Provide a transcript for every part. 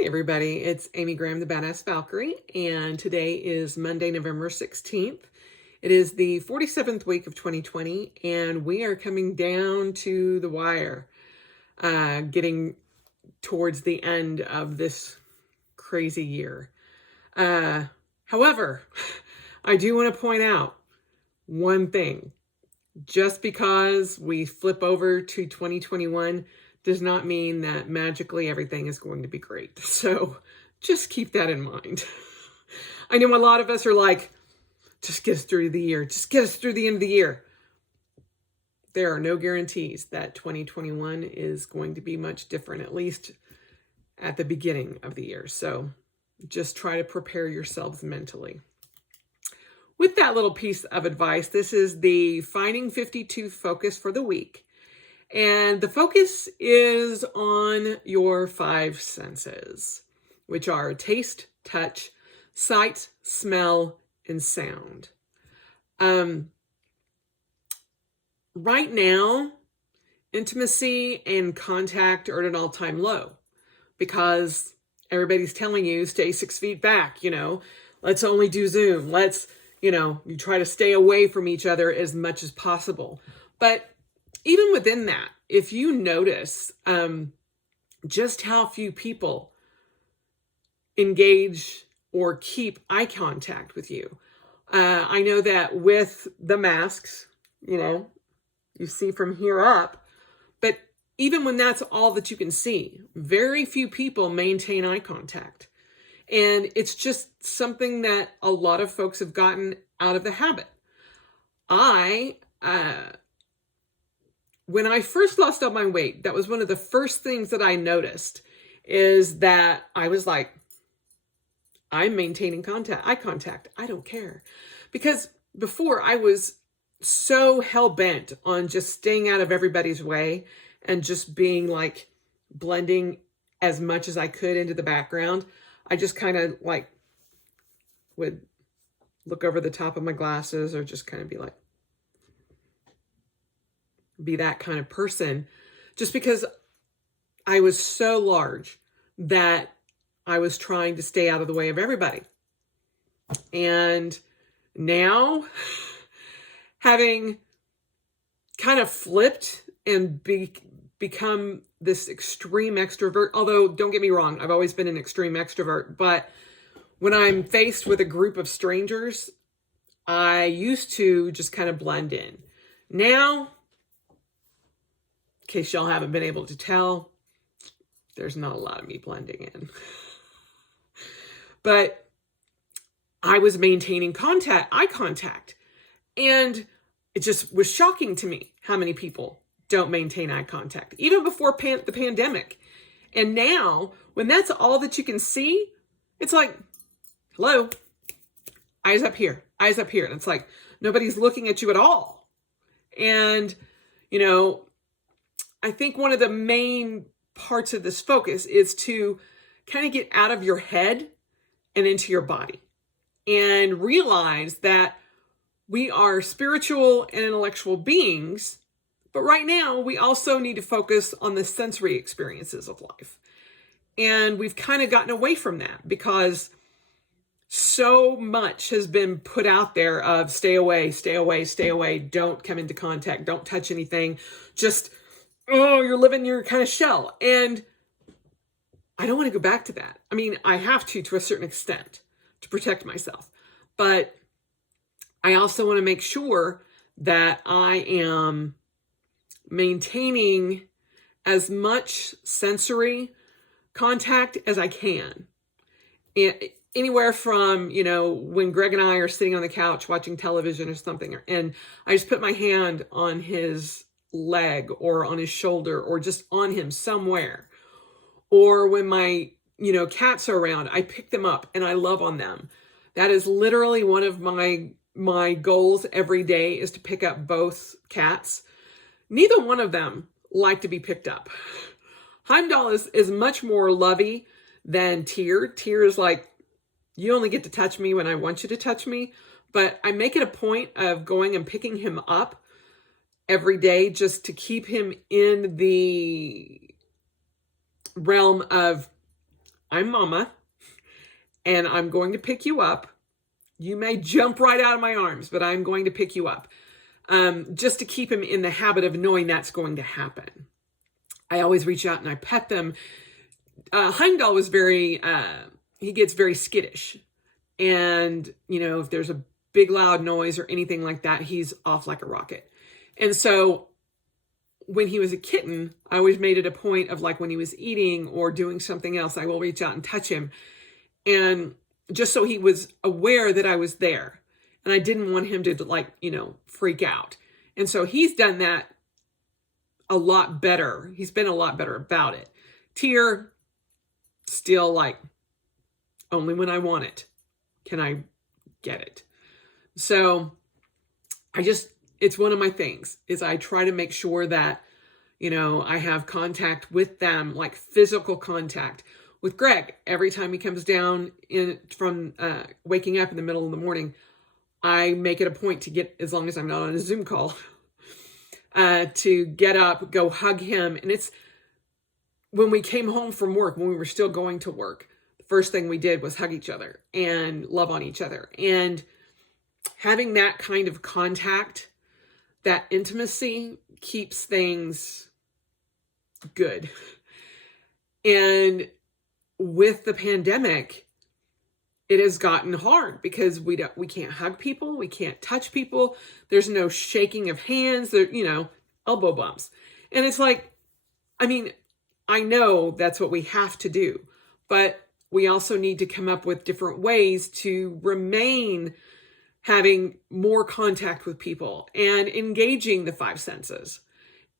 Hey everybody, it's Amy Graham, the Badass Valkyrie, and today is Monday, November 16th. It is the 47th week of 2020, and we are coming down to the wire, getting towards the end of this crazy year. However, I do want to point out one thing. Just because we flip over to 2021 does not mean that magically everything is going to be great. So just keep that in mind. I know a lot of us are like, just get us through the year. Just get us through the end of the year. There are no guarantees that 2021 is going to be much different, at least at the beginning of the year. So just try to prepare yourselves mentally. With that little piece of advice, this is the Finding 52 focus for the week. And the focus is on your five senses, which are taste, touch, sight, smell, and sound. Right now, intimacy and contact are at an all-time low because everybody's telling you stay 6 feet back, let's only do Zoom. Let's, you try to stay away from each other as much as possible. But even within that, if you notice just how few people engage or keep eye contact with you. I know that with the masks, you see from here up, but even when that's all that you can see, very few people maintain eye contact. And it's just something that a lot of folks have gotten out of the habit. When I first lost all my weight, that was one of the first things that I noticed is that I was like, I'm maintaining eye contact. I don't care. Because before I was so hell-bent on just staying out of everybody's way and just being like blending as much as I could into the background. I just kind of like would look over the top of my glasses or just kind of be that kind of person, just because I was so large that I was trying to stay out of the way of everybody. And now, having kind of flipped and become this extreme extrovert, although don't get me wrong, I've always been an extreme extrovert, but when I'm faced with a group of strangers, I used to just kind of blend in. Now, in case y'all haven't been able to tell, there's not a lot of me blending in. But I was maintaining eye contact. And it just was shocking to me how many people don't maintain eye contact, even before the pandemic. And now, when that's all that you can see, it's like, hello, eyes up here, eyes up here. And it's like, nobody's looking at you at all. And, I think one of the main parts of this focus is to kind of get out of your head and into your body and realize that we are spiritual and intellectual beings, but right now we also need to focus on the sensory experiences of life. And we've kind of gotten away from that because so much has been put out there of stay away, stay away, stay away, don't come into contact, don't touch anything, just you're living your kind of shell. And I don't want to go back to that. I mean, I have to a certain extent to protect myself. But I also want to make sure that I am maintaining as much sensory contact as I can. And anywhere from, when Greg and I are sitting on the couch watching television or something, and I just put my hand on his leg or on his shoulder or just on him somewhere. Or when my, cats are around, I pick them up and I love on them. That is literally one of my goals every day is to pick up both cats. Neither one of them like to be picked up. Heimdall is much more lovey than Tyr. Tyr is like, you only get to touch me when I want you to touch me. But I make it a point of going and picking him up every day just to keep him in the realm of I'm mama, and I'm going to pick you up. You may jump right out of my arms, but I'm going to pick you up. Just to keep him in the habit of knowing that's going to happen. I always reach out and I pet them. Heimdall was he gets very skittish. And, if there's a big loud noise or anything like that, he's off like a rocket. And so when he was a kitten, I always made it a point of, like, when he was eating or doing something else, I will reach out and touch him. And just so he was aware that I was there. And I didn't want him to, freak out. And so he's done that a lot better. He's been a lot better about it. Tear, still like, only when I want it can I get it. So it's one of my things is I try to make sure that, I have contact with them, like physical contact. With Greg, every time he comes down from waking up in the middle of the morning, I make it a point to get, as long as I'm not on a Zoom call, to get up, go hug him. And it's when we came home from work, when we were still going to work, the first thing we did was hug each other and love on each other. And having that kind of contact, that intimacy, keeps things good. And with the pandemic, it has gotten hard because we can't hug people, we can't touch people. There's no shaking of hands, there, elbow bumps. And it's like, I know that's what we have to do, but we also need to come up with different ways to remain having more contact with people and engaging the five senses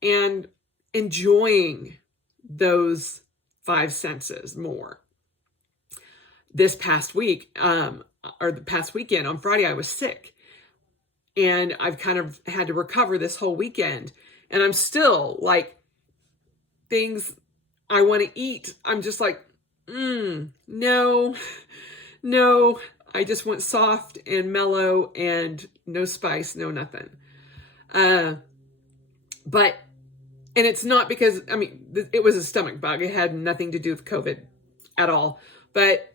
and enjoying those five senses more. This past week, or the past weekend, on Friday, I was sick. And I've kind of had to recover this whole weekend. And I'm still like, things I want to eat, I'm just like, no. I just want soft and mellow and no spice, no nothing. And it's not because, it was a stomach bug. It had nothing to do with COVID at all. But,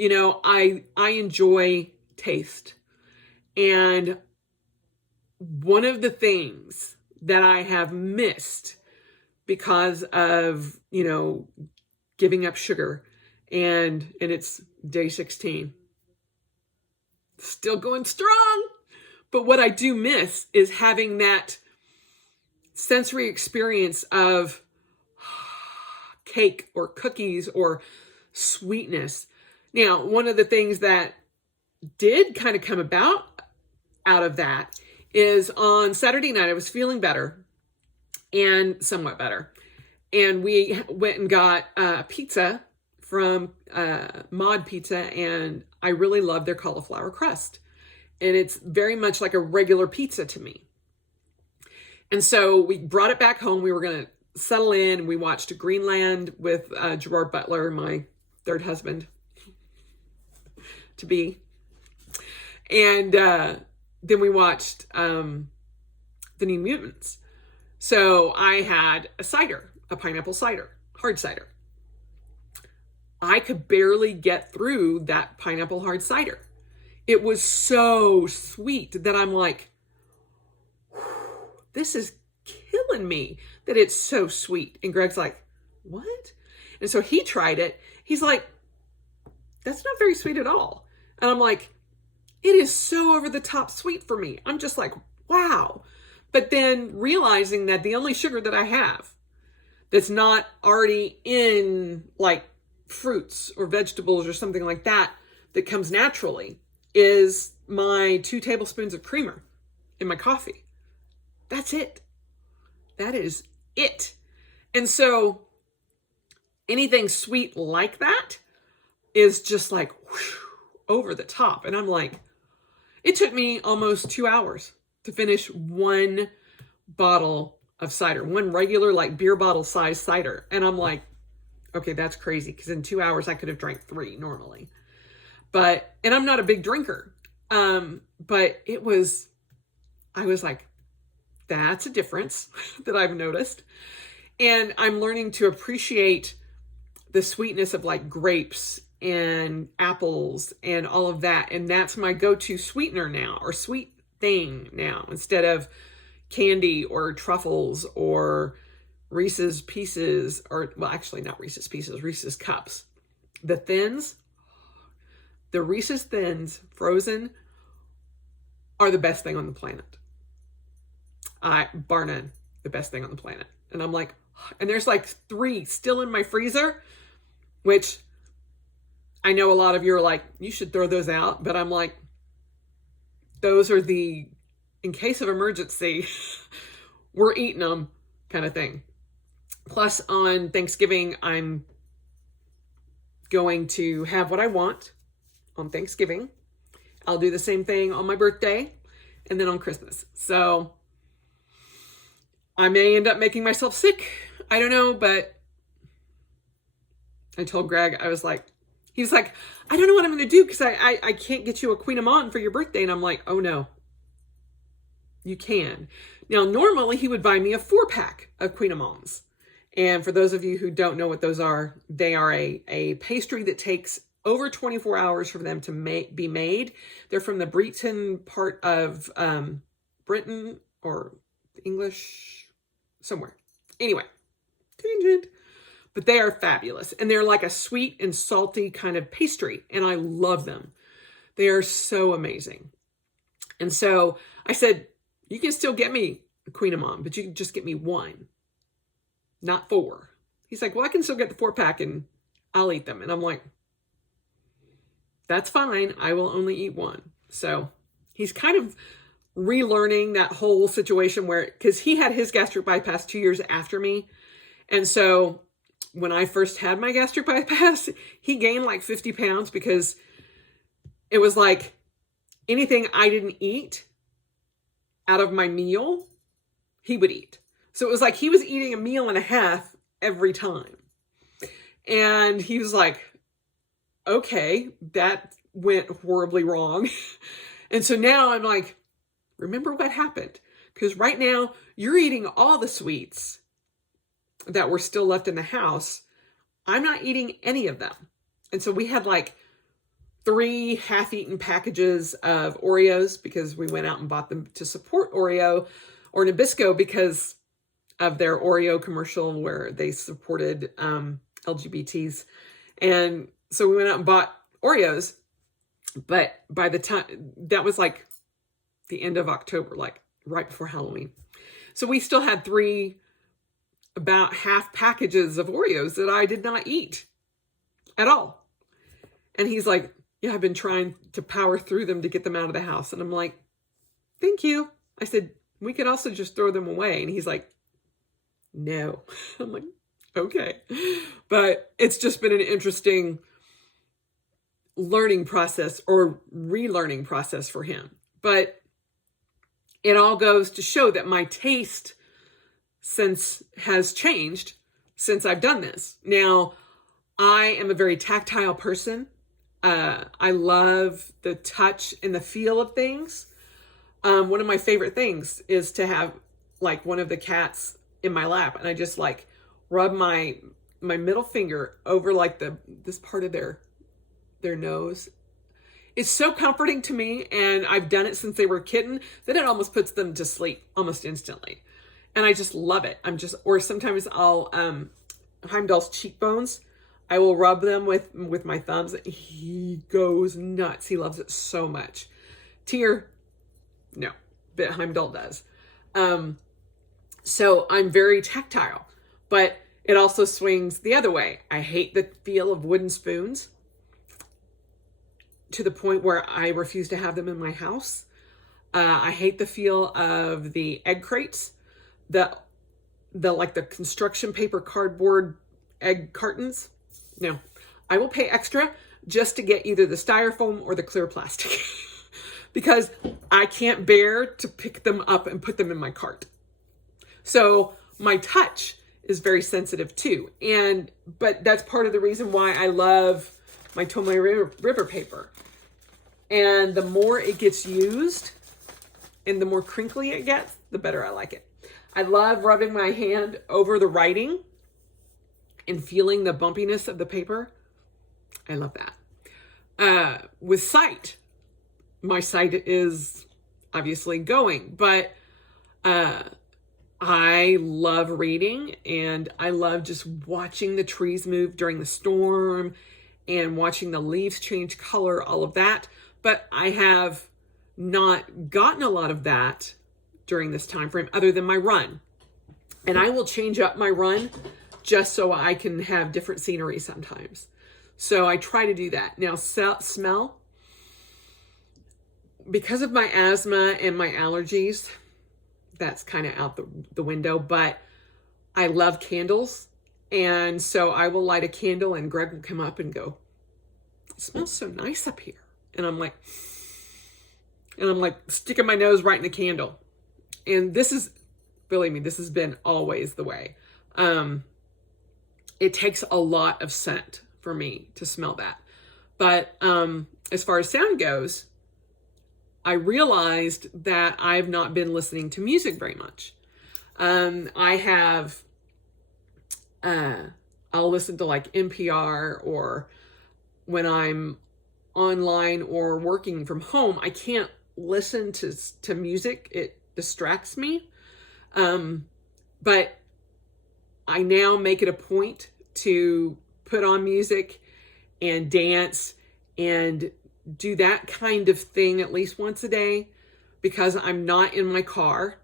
I enjoy taste. And one of the things that I have missed because of, giving up sugar, and it's day 16. Still going strong. But what I do miss is having that sensory experience of cake or cookies or sweetness. Now, one of the things that did kind of come out of that is on Saturday night, I was feeling better and somewhat better. And we went and got pizza from Mod Pizza, and I really love their cauliflower crust. And it's very much like a regular pizza to me. And so we brought it back home. We were going to settle in. We watched Greenland with Gerard Butler, my third husband to be. And then we watched The New Mutants. So I had a pineapple cider, hard cider. I could barely get through that pineapple hard cider. It was so sweet that I'm like, this is killing me that it's so sweet. And Greg's like, what? And so he tried it. He's like, that's not very sweet at all. And I'm like, it is so over the top sweet for me. I'm just like, wow. But then realizing that the only sugar that I have that's not already in like fruits or vegetables or something like that comes naturally is my 2 tablespoons of creamer in my coffee. That's it. That is it. And so anything sweet like that is just like over the top. And I'm like, it took me almost 2 hours to finish one bottle of cider, one regular like beer bottle size cider. And I'm like, okay, that's crazy. Because in 2 hours I could have drank 3 normally. And I'm not a big drinker. But I was like, that's a difference that I've noticed. And I'm learning to appreciate the sweetness of like grapes and apples and all of that. And that's my go-to sweetener now, or sweet thing now, instead of candy or truffles or Reese's Pieces, or, well, actually not Reese's Pieces, Reese's Cups. The Thins, the Reese's Thins frozen are the best thing on the planet. Bar none, the best thing on the planet. And I'm like, and there's like 3 still in my freezer, which I know a lot of you are like, you should throw those out. But I'm like, those are the, in case of emergency, we're eating them kind of thing. Plus on Thanksgiving, I'm going to have what I want on Thanksgiving. I'll do the same thing on my birthday and then on Christmas. So I may end up making myself sick. I don't know, but I told Greg, I was like, he was like, I don't know what I'm going to do because I can't get you a Queen of Mon for your birthday. And I'm like, oh no, you can. Now, normally he would buy me a 4-pack of Queen of Mons. And for those of you who don't know what those are, they are a pastry that takes over 24 hours for them to be made. They're from the Breton part of Britain, or English, somewhere. Anyway, tangent. But they are fabulous. And they're like a sweet and salty kind of pastry. And I love them. They are so amazing. And so I said, you can still get me a Queen of Mon, but you can just get me 1, not 4. He's like, well, I can still get the 4-pack and I'll eat them. And I'm like, that's fine. I will only eat 1. So he's kind of relearning that whole situation where, because he had his gastric bypass 2 years after me. And so when I first had my gastric bypass, he gained like 50 pounds because it was like anything I didn't eat out of my meal, he would eat. So it was like he was eating a meal and a half every time. And he was like, okay, that went horribly wrong. And so now I'm like, remember what happened? Because right now you're eating all the sweets that were still left in the house. I'm not eating any of them. And so we had like 3 half-eaten packages of Oreos because we went out and bought them to support Oreo or Nabisco because of their Oreo commercial where they supported LGBTs. And so we went out and bought Oreos. But by the time, that was like the end of October, like right before Halloween. So we still had 3 about half packages of Oreos that I did not eat at all. And he's like, yeah, I've been trying to power through them to get them out of the house. And I'm like, thank you. I said, we could also just throw them away. And he's like, no. I'm like, okay. But it's just been an interesting learning process or relearning process for him. But it all goes to show that my taste has changed since I've done this. Now, I am a very tactile person. I love the touch and the feel of things. One of my favorite things is to have like one of the cats in my lap, and I just like rub my middle finger over like this part of their nose. It's so comforting to me, and I've done it since they were a kitten that it almost puts them to sleep almost instantly. And I just love it. Or sometimes I'll, Heimdall's cheekbones, I will rub them with my thumbs. He goes nuts. He loves it so much. Tyr, no, but Heimdall does. So I'm very tactile, but it also swings the other way. I hate the feel of wooden spoons to the point where I refuse to have them in my house. I hate the feel of the egg crates, the like the construction paper cardboard egg cartons. No, I will pay extra just to get either the styrofoam or the clear plastic because I can't bear to pick them up and put them in my cart. So my touch is very sensitive too. But that's part of the reason why I love my Tomoe River paper. And the more it gets used and the more crinkly it gets, the better I like it. I love rubbing my hand over the writing and feeling the bumpiness of the paper. I love that. With sight, my sight is obviously going, but I love reading, and I love just watching the trees move during the storm and watching the leaves change color, all of that. But I have not gotten a lot of that during this time frame other than my run. And I will change up my run just so I can have different scenery sometimes. So I try to do that. Now, smell. Because of my asthma and my allergies, that's kind of out the window, but I love candles. And so I will light a candle and Greg will come up and go, "It smells so nice up here." And I'm like sticking my nose right in the candle. And this is, believe me, this has been always the way. It takes a lot of scent for me to smell that. But as far as sound goes, I realized that I've not been listening to music very much. I'll listen to like NPR, or when I'm online or working from home, I can't listen to music. It distracts me. But I now make it a point to put on music and dance and do that kind of thing at least once a day, because I'm not in my car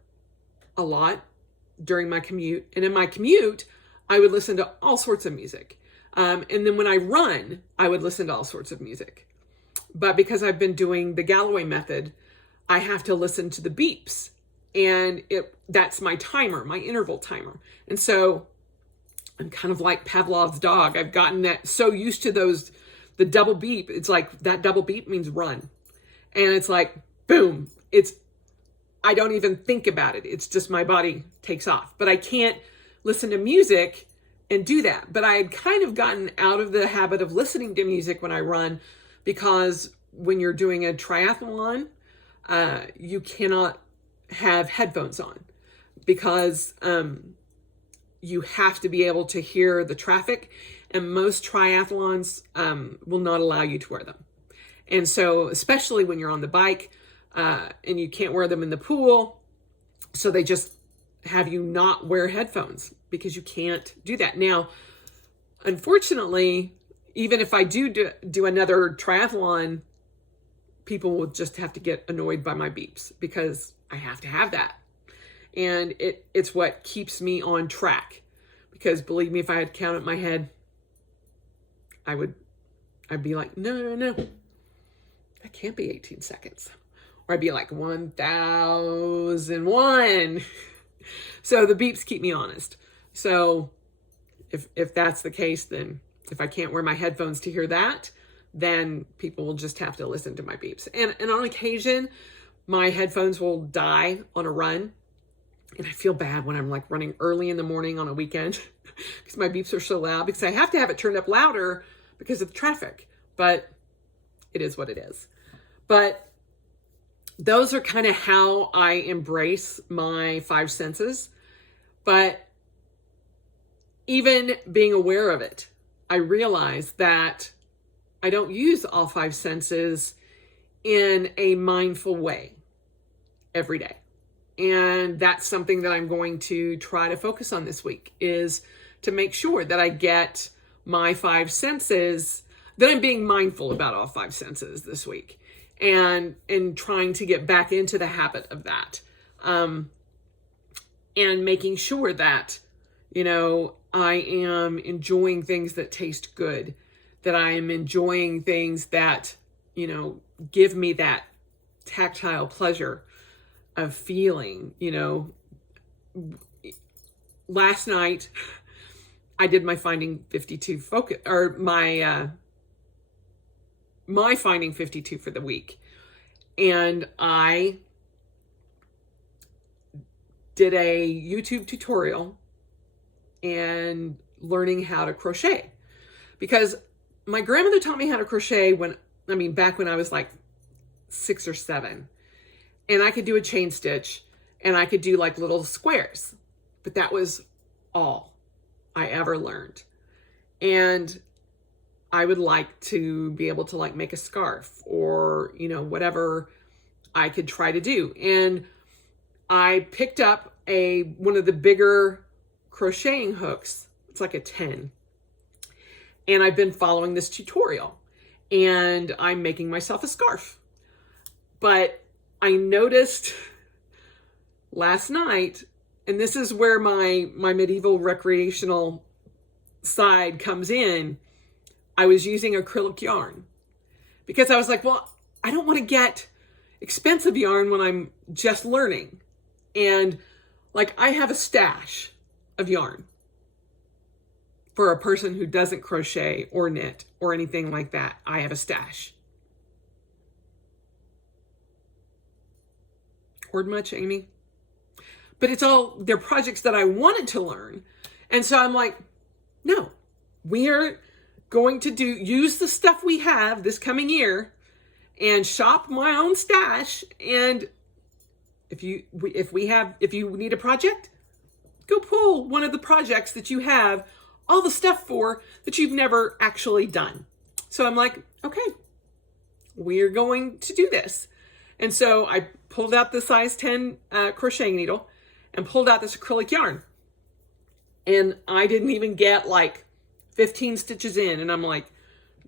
a lot during my commute. And in my commute, I would listen to all sorts of music. And then when I run, I would listen to all sorts of music. But because I've been doing the Galloway method, I have to listen to the beeps. And that's my timer, my interval timer. And so I'm kind of like Pavlov's dog. I've gotten that so used to the double beep. It's like that double beep means run. And it's like, boom. I don't even think about it. It's just my body takes off. But I can't listen to music and do that. But I had kind of gotten out of the habit of listening to music when I run, because when you're doing a triathlon, you cannot have headphones on, because you have to be able to hear the traffic, and most triathlons will not allow you to wear them. And so, especially when you're on the bike, and you can't wear them in the pool, so they just have you not wear headphones because you can't do that. Now, unfortunately, even if I do another triathlon, people will just have to get annoyed by my beeps, because I have to have that. And it's what keeps me on track, because believe me, if I had to count it in my head, I'd be like, no, that can't be 18 seconds. Or I'd be like 1001. So the beeps keep me honest. So if that's the case, then if I can't wear my headphones to hear that, then people will just have to listen to my beeps. And on occasion, my headphones will die on a run. And I feel bad when I'm like running early in the morning on a weekend because my beeps are so loud, because I have to have it turned up louder because of the traffic. But it is what it is. But those are kind of how I embrace my five senses. But even being aware of it, I realize that I don't use all five senses in a mindful way every day. And that's something that I'm going to try to focus on this week, is to make sure that I get my five senses, that I'm being mindful about all five senses this week, and trying to get back into the habit of that. And making sure that, I am enjoying things that taste good, that I am enjoying things that, give me that tactile pleasure of feeling. Last night I did my Finding 52 focus, or my Finding 52 for the week. And I did a YouTube tutorial and learning how to crochet, because my grandmother taught me how to crochet back when I was like 6 or 7, and I could do a chain stitch and I could do like little squares, but that was all I ever learned. And I would like to be able to like make a scarf or, you know, whatever I could try to do. And I picked up one of the bigger crocheting hooks. It's like a 10. And I've been following this tutorial and I'm making myself a scarf. But I noticed last night, and this is where my medieval recreational side comes in, I was using acrylic yarn because I was like, well, I don't want to get expensive yarn when I'm just learning. And like, I have a stash of yarn for a person who doesn't crochet or knit or anything like that. I have a stash. Heard much, Amy? But they're projects that I wanted to learn. And so I'm like, no, we are going to use the stuff we have this coming year and shop my own stash. And if you need a project, go pull one of the projects that you have all the stuff for that you've never actually done. So I'm like, okay, we're going to do this. And so I pulled out the size 10 crocheting needle and pulled out this acrylic yarn. And I didn't even get like 15 stitches in. And I'm like,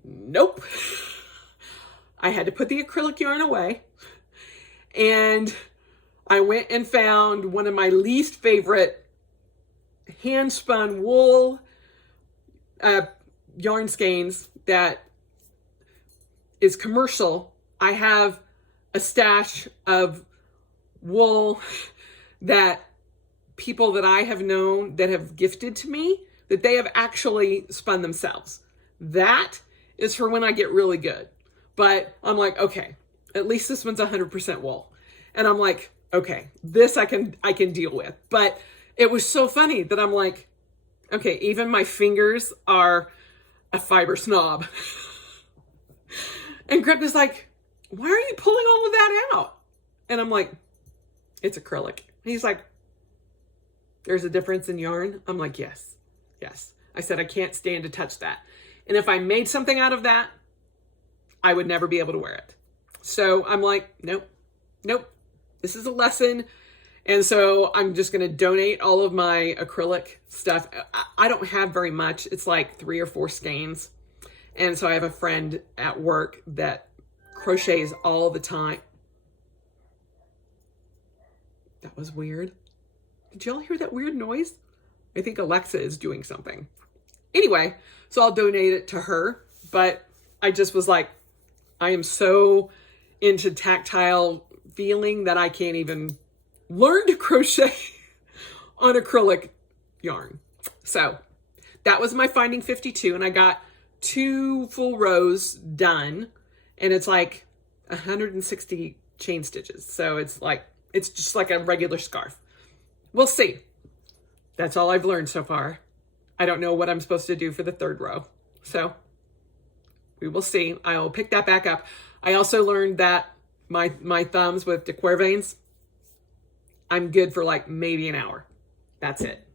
nope. I had to put the acrylic yarn away. And I went and found one of my least favorite hand spun wool yarn skeins that is commercial. I have a stash of wool that people that I have known that have gifted to me that they have actually spun themselves. That is for when I get really good. But I'm like, okay, at least this one's 100% wool. And I'm like, okay, this I can deal with. But it was so funny that I'm like, okay, even my fingers are a fiber snob. And Greg was like, why are you pulling all of that out? And I'm like, it's acrylic. And he's like, there's a difference in yarn? I'm like, yes. I said, I can't stand to touch that. And if I made something out of that, I would never be able to wear it. So I'm like, nope. This is a lesson. And so I'm just going to donate all of my acrylic stuff. I don't have very much. It's like 3 or 4 skeins. And so I have a friend at work that crochets all the time. That was weird. Did y'all hear that weird noise? I think Alexa is doing something. Anyway, so I'll donate it to her. But I just was like, I am so into tactile feeling that I can't even learn to crochet on acrylic yarn. So that was my Finding 52, and I got 2 full rows done, and it's like 160 chain stitches. So it's just like a regular scarf. We'll see. That's all I've learned so far. I don't know what I'm supposed to do for the 3rd row. So we will see. I will pick that back up. I also learned that my thumbs with de Quervains, I'm good for like maybe an hour. That's it.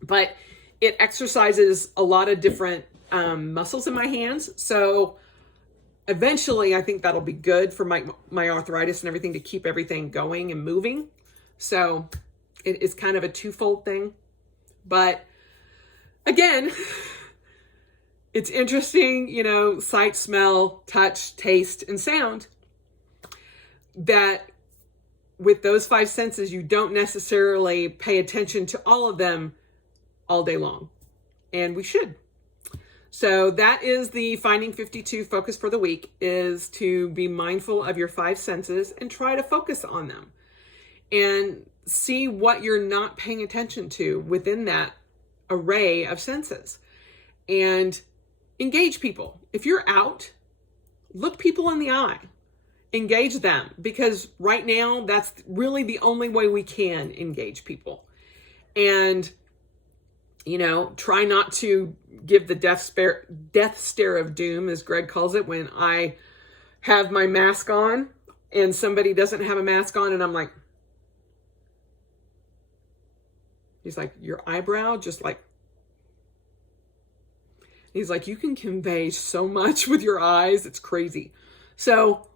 But it exercises a lot of different muscles in my hands. So eventually I think that'll be good for my arthritis and everything, to keep everything going and moving. So it is kind of a twofold thing. But again, it's interesting, you know, sight, smell, touch, taste, and sound, that with those 5 senses, you don't necessarily pay attention to all of them all day long. And we should. So that is the Finding 52 focus for the week, is to be mindful of your 5 senses and try to focus on them. And see what you're not paying attention to within that array of senses. And engage people. If you're out, look people in the eye. Engage them, because right now that's really the only way we can engage people. And, you know, try not to give the death stare of doom, as Greg calls it, when I have my mask on and somebody doesn't have a mask on, and I'm like, he's like, your eyebrow just like, He's like, you can convey so much with your eyes. It's crazy. So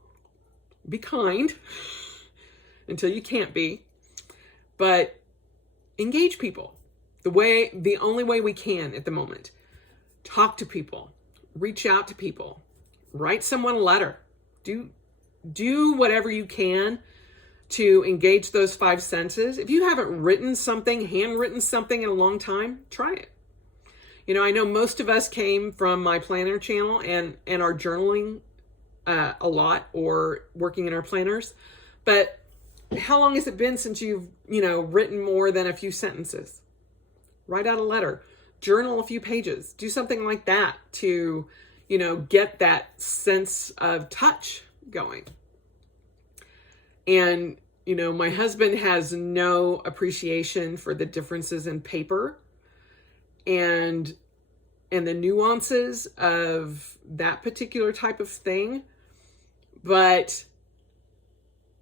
be kind until you can't be, but engage people the only way we can at the moment. Talk to people, reach out to people, write someone a letter, do whatever you can to engage those five senses. If you haven't handwritten something in a long time, try it. I know most of us came from my planner channel and are journaling a lot or working in our planners. But how long has it been since you've, written more than a few sentences? Write out a letter, journal a few pages, do something like that to, get that sense of touch going. And, my husband has no appreciation for the differences in paper and the nuances of that particular type of thing. But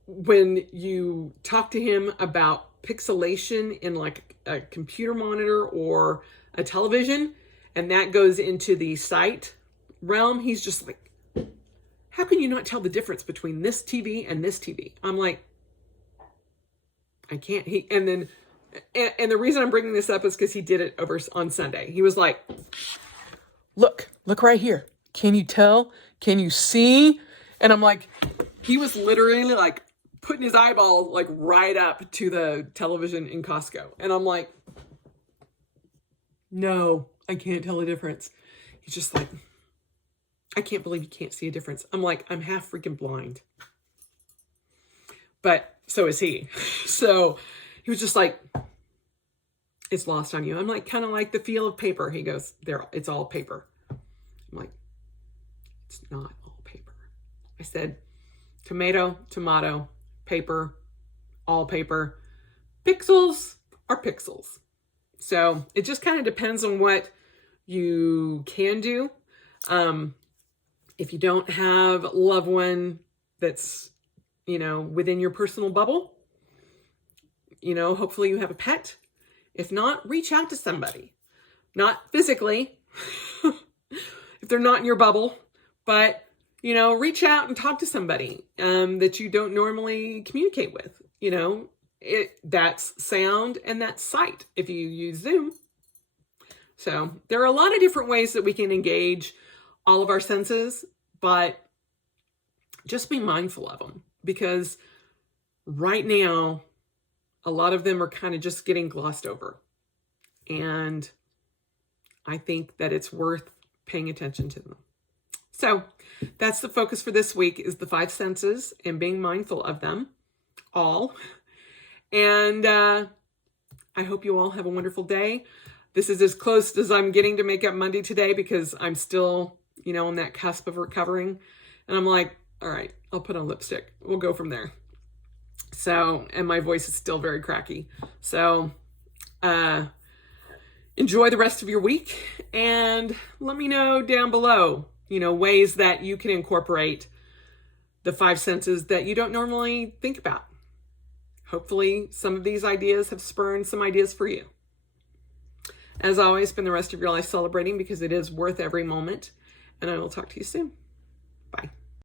when you talk to him about pixelation in like a computer monitor or a television, and that goes into the sight realm, he's just like, how can you not tell the difference between this TV and this TV? I'm like, I can't. And the reason I'm bringing this up is because he did it over on Sunday. He was like, look right here. Can you tell? Can you see? And I'm like, he was literally like putting his eyeball like right up to the television in Costco. And I'm like, no, I can't tell the difference. He's just like, I can't believe you can't see a difference. I'm like, I'm half freaking blind. But so is he. So he was just like, it's lost on you. I'm like, kind of like the feel of paper. He goes, it's all paper. I'm like, it's not all paper. I said, tomato, paper, all paper. Pixels are pixels. So it just kind of depends on what you can do. If you don't have a loved one that's, within your personal bubble, hopefully you have a pet. If not, reach out to somebody. Not physically, if they're not in your bubble, but, reach out and talk to somebody that you don't normally communicate with. That's sound and that's sight if you use Zoom. So there are a lot of different ways that we can engage all of our senses, but just be mindful of them, because right now, a lot of them are kind of just getting glossed over. And I think that it's worth paying attention to them. So that's the focus for this week, is the five senses and being mindful of them all. And I hope you all have a wonderful day. This is as close as I'm getting to make up Monday today, because I'm still, on that cusp of recovering. And I'm like, all right, I'll put on lipstick. We'll go from there. So, and my voice is still very cracky. So, enjoy the rest of your week, and let me know down below, ways that you can incorporate the five senses that you don't normally think about. Hopefully some of these ideas have spurned some ideas for you. As always, spend the rest of your life celebrating, because it is worth every moment, and I will talk to you soon. Bye.